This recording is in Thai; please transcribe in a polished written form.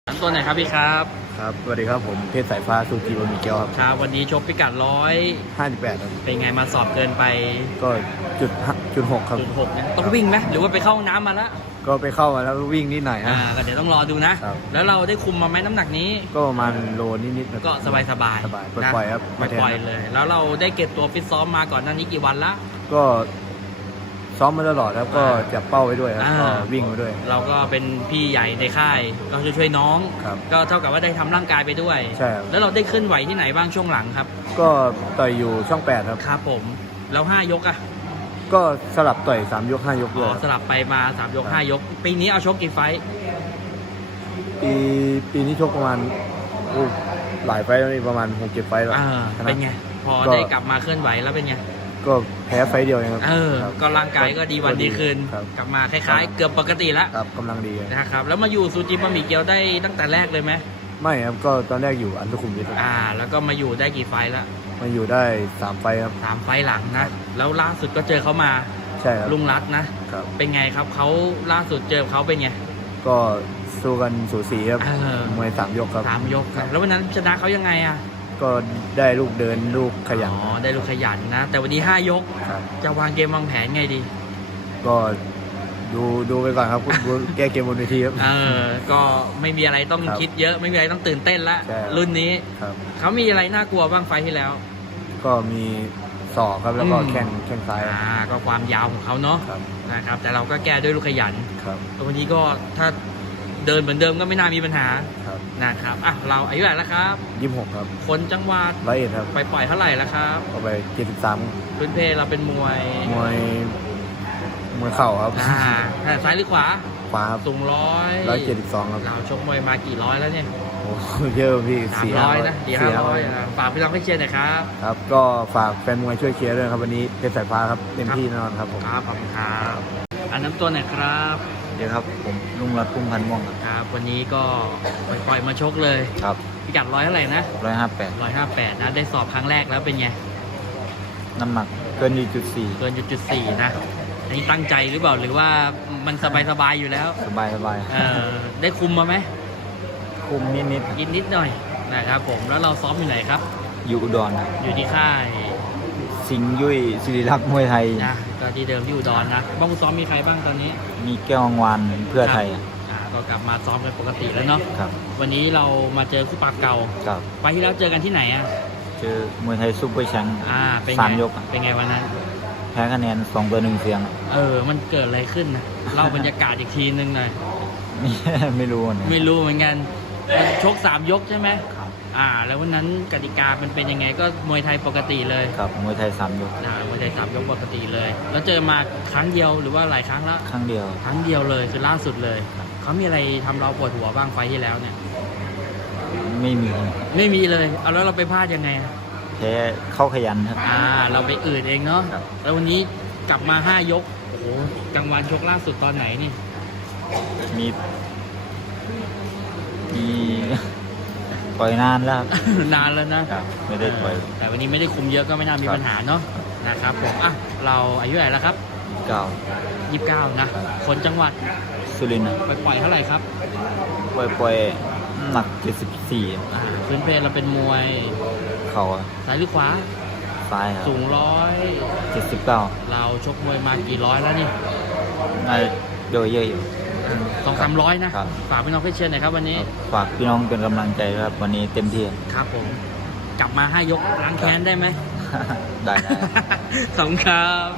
ตัวไหนครับพี่ครับครับสวัสดีครับผมเพชรสายฟ้าซูจิบะหมี่เกี๊ยวครับครับวันนี้ชกพิกัด 58ครับเป็นไงมาสอบเกินไปก็จุด 6ครับ 6นะต้องวิ่งไหมหรือว่าไปเข้าห้องน้ำมาแล้วก็ไปเข้ามาแล้ววิ่งนิดหน่อยฮะก็เดี๋ยวต้องรอดูนะครับแล้วเราได้คุมมาไหมน้ำหนักนี้ก็ประมาณโลนิดๆก็สบายสบายปล่อยครับปล่อยเลยแล้วเราได้เก็บตัวฟิตซ้อมมาก่อนหน้านี้กี่วันละก็ซ้อมมาตลอดครับก็จับเป้าไว้ด้วยครับก็วิ่งไปด้วยเราก็เป็นพี่ใหญ่ในค่ายก็ช่วยน้องครับก็เท่ากับว่าได้ทำร่างกายไปด้วยใช่ครับแล้วเราได้เคลื่อนไหวที่ไหนบ้างช่วงหลังครับก็ต่อยอยู่ช่อง8ครับครับผมแล้ว5 ยกอะก็สลับต่อย3 ยก5 ยกด้วยสลับไปมา3 ยก5 ยกปีนี้เอาชกกี่ไฟต์ปีนี้ชกประมาณหลายไฟต์แล้วนี่ประมาณ6-7 ไฟต์แล้วเป็นไงพอได้กลับมาเคลื่อนไหวแล้วเป็นไงก็แพ้ไฟต์เดียวเองครับก็ร่างกายก็ดีวันดีคืนกลับมาคล้ายๆเกือบปกติแล้วครับกำลังดีนะครับแล้วมาอยู่ซูจิบะหมี่เกี๊ยวได้ตั้งแต่แรกเลยไหมไม่ครับก็ตอนแรกอยู่อันสุขุมวิทแล้วก็มาอยู่ได้กี่ไฟล์แล้วมาอยู่ได้3 ไฟล์ครับ 3 ไฟล์หลังนะแล้วล่าสุดก็เจอเขามาใช่ครับลุงรัตน์นะครับเป็นไงครับเขาล่าสุดเจอเขาเป็นไงก็สู้กันสูสีครับมวย3 ยกครับ 3 ยกครับแล้ววันนั้นชนะเขายังไงก็ได้ลูกเดินลูกขยันได้ลูกขยันนะแต่วันนี้5 ยกจะวางเกมวางแผนไงดีก็ดูไปก่อนครับคุณแก้เกมบนเวทีครับก็ไม่มีอะไรต้องคิดเยอะไม่มีอะไรต้องตื่นเต้นละรุ่นนี้เขามีอะไรน่ากลัวบ้างไฟที่แล้วก็มีศอกครับแล้วก็แข้งซ้ายก็ความยาวของเขาเนาะนะครับแต่เราก็แก้ด้วยลูกขยันวันนี้ก็ถ้าเดินเหมือนเดิมก็ไม่น่ามีปัญหานะครับเราอายุเท่าไหร่แล้วครับ 26ครับคนจังหวัด 101ครับไปปล่อยเท่าไหร่แล้วครับเอาไป73 พื้นเพเราเป็นมวยเข่าครับซ้ายหรือขวาครับสูง 172ครับเราชกมวยมากี่ร้อยแล้วเนี่ยโอ้เยอะพี่ 300นะ400นะฝากพี่น้องให้เชียร์หน่อยครับครับก็ฝากแฟนมวยช่วยเชียร์ด้วยครับวันนี้เพชรสายฟ้าครับเต็มที่แน่นอนครับผมครับขอบคุณครับน้ำตัวหน่อยครับเดี๋ยวครับผมลุงรัตน์พุ่มพันธ์ม่วงครับวันนี้ก็ปล่อยมาชกเลยครับพิกัด100เท่าไหร่นะ 158 นะได้สอบครั้งแรกแล้วเป็นไงน้ำหนักเกิน 1.4นะอันนี้ตั้งใจหรือเปล่าหรือว่ามันสบายอยู่แล้วสบายได้คุมมาไหมคุมนิดหน่อยนะครับผมแล้วเราซ้อมอยู่ไหนครับอยู่อุดรอยู่ที่ค่ายสิงห์ยุ้ยศิริลักษณ์มวยไทยนะก็ที่เดิมที่อุดรนะบ้างซ้อมมีใครบ้างตอนนี้มีแก้ววานเพื่อไทยก็กลับมาซ้อมเป็นปกติแล้วเนาะวันนี้เรามาเจอคู่ปรับเก่าไปที่แล้วเจอกันที่ไหนเจอมวยไทยซุปเปอร์แชมป์ 3 ยกเป็นไงวันนั้นแพ้คะแนน2-1เสียงมันเกิดอะไรขึ้นนะเล่าบรรยากาศอีกทีนึงหน่อยไม่รู้เหมือนกันชก3 ยกใช่ไหมแล้ววันนั้นกติกามันเป็นยังไงก็มวยไทยปกติเลยครับมวยไทย3 ยกมวยไทย3 ยกปกติเลยแล้วเจอมาครั้งเดียวหรือว่าหลายครั้งแล้วครั้งเดียวเลยคือล่าสุดเลยเขามีอะไรทำเราปวดหัวบ้างไฟที่แล้วเนี่ยไม่มีเลยแล้วเราไปพลาดยังไงแพ้เข้าขยันครับเราไปอืดเองเนาะแล้ววันนี้กลับมา5 ยกโอ้โหกลางวันชกล่าสุดตอนไหนนี่มีปล่อยนานแล้วนะไม่ได้ปล่อยแต่วันนี้ไม่ได้คุมเยอะก็ไม่น่ามีปัญหาเนาะนะครับผมเราอายุเท่าไหร่แล้วครับ29นะคนจังหวัดสุรินทร์ปล่อยเท่าไหร่ครับปล่อยหนัก74 พื้นเพเราเป็นมวยเข่าซ้ายหรือขวาซ้ายสูง 179 เราชกมวยมากี่ร้อยแล้วนี่โดยเยอะอยู่ 200-300นะฝากพี่น้องให้เชียร์หน่อยครับวันนี้ฝากพี่น้องเป็นกำลังใจครับวันนี้เต็มที่ครับผมกลับมา5 ยกล้างแค้นได้ไหมได้ขอบคุณครับ